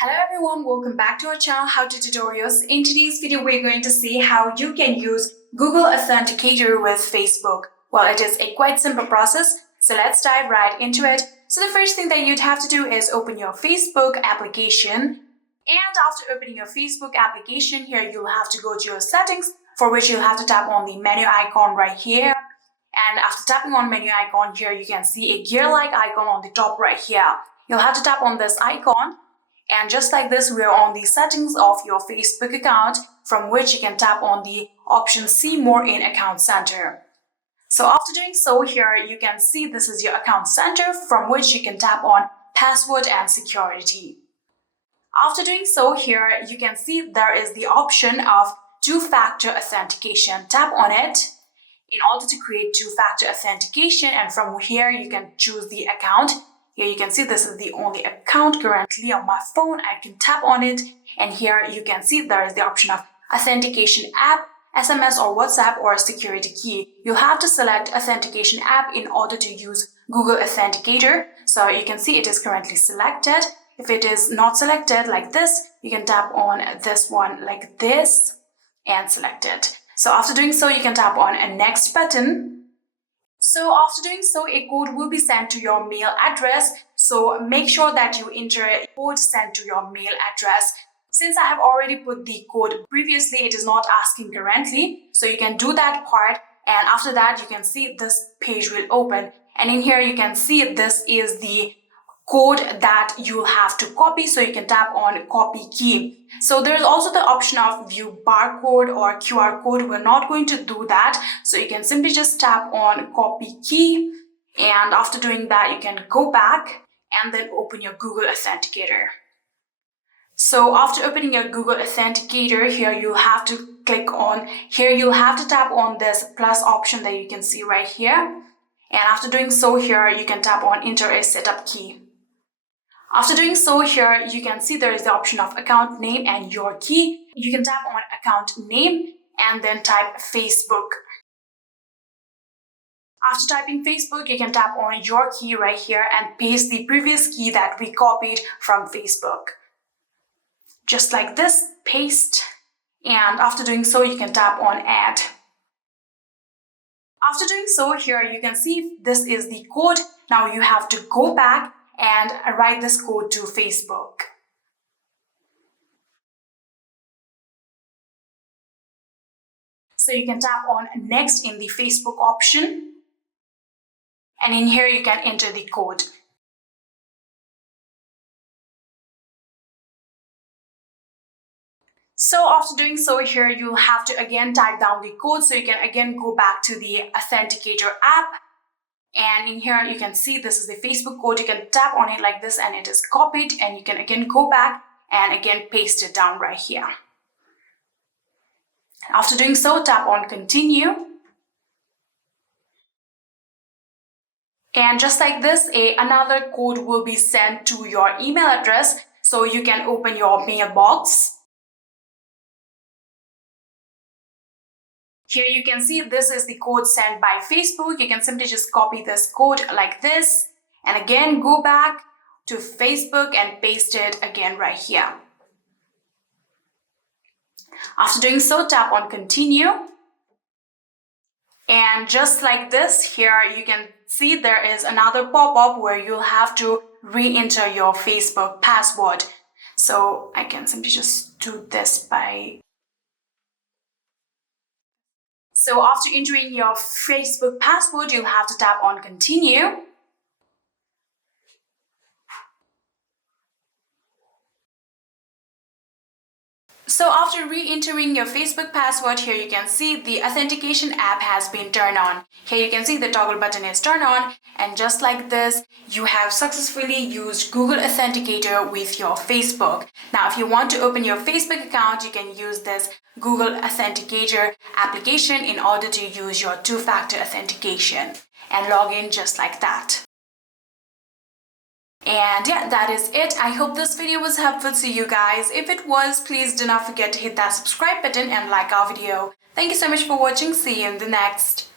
Hello everyone, welcome back to our channel How to Tutorials. In today's video, we're going to see how you can use Google Authenticator with Facebook. Well, it is a quite simple process, so let's dive right into it. So the first thing that you'd have to do is open your Facebook application. And after opening your Facebook application, here you'll have to go to your settings, for which you'll have to tap on the menu icon right here. And after tapping on menu icon here, you can see a gear-like icon on the top right here. You'll have to tap on this icon. And just like this, we are on the settings of your Facebook account, from which you can tap on the option See More in Account Center. So after doing so, here you can see this is your account center, from which you can tap on Password and Security. After doing so, here you can see there is the option of two-factor authentication. Tap on it in order to create two-factor authentication, and from here you can choose the account. Here you can see this is the only account currently on my phone. I can tap on it, and here you can see there is the option of authentication app, SMS or WhatsApp, or security key. You'll have to select authentication app in order to use Google Authenticator. So you can see it is currently selected. If it is not selected like this, you can tap on this one like this and select it. So after doing so, you can tap on a next button. So after doing so, a code will be sent to your mail address. So make sure that you enter a code sent to your mail address. Since I have already put the code previously, it is not asking currently. So you can do that part. And after that, you can see this page will open. And in here, you can see this is the code that you'll have to copy. So you can tap on copy key. So there's also the option of view barcode or QR code. We're not going to do that. So you can simply just tap on copy key. And after doing that, you can go back and then open your Google Authenticator. So after opening your Google Authenticator, here you'll have to click on, here you'll have to tap on this plus option that you can see right here. And after doing so, here you can tap on enter a setup key. After doing so, here you can see there is the option of account name and your key. You can tap on account name and then type Facebook. After typing Facebook, you can tap on your key right here and paste the previous key that we copied from Facebook. Just like this, paste. And after doing so, you can tap on add. After doing so, here you can see this is the code. Now you have to go back and write this code to Facebook. So you can tap on next in the Facebook option, and in here you can enter the code. So after doing so, here you'll have to again type down the code, so you can again go back to the Authenticator app. And in here, you can see this is the Facebook code. You can tap on it like this and it is copied, and you can again go back and again paste it down right here. After doing so, tap on continue. And just like this, another code will be sent to your email address, so you can open your mailbox. Here you can see this is the code sent by Facebook. You can simply just copy this code like this and again go back to Facebook and paste it again right here. After doing so, tap on continue. And just like this, here you can see there is another pop-up where you'll have to re-enter your Facebook password. So I can simply just do this by... So after entering your Facebook password, you'll have to tap on continue. So after re-entering your Facebook password, here you can see the authentication app has been turned on. Here you can see the toggle button is turned on, and just like this, you have successfully used Google Authenticator with your Facebook. Now, if you want to open your Facebook account, you can use this Google Authenticator application in order to use your two-factor authentication and log in just like that. And yeah, that is it. I hope this video was helpful to you guys. If it was, please do not forget to hit that subscribe button and like our video. Thank you so much for watching. See you in the next.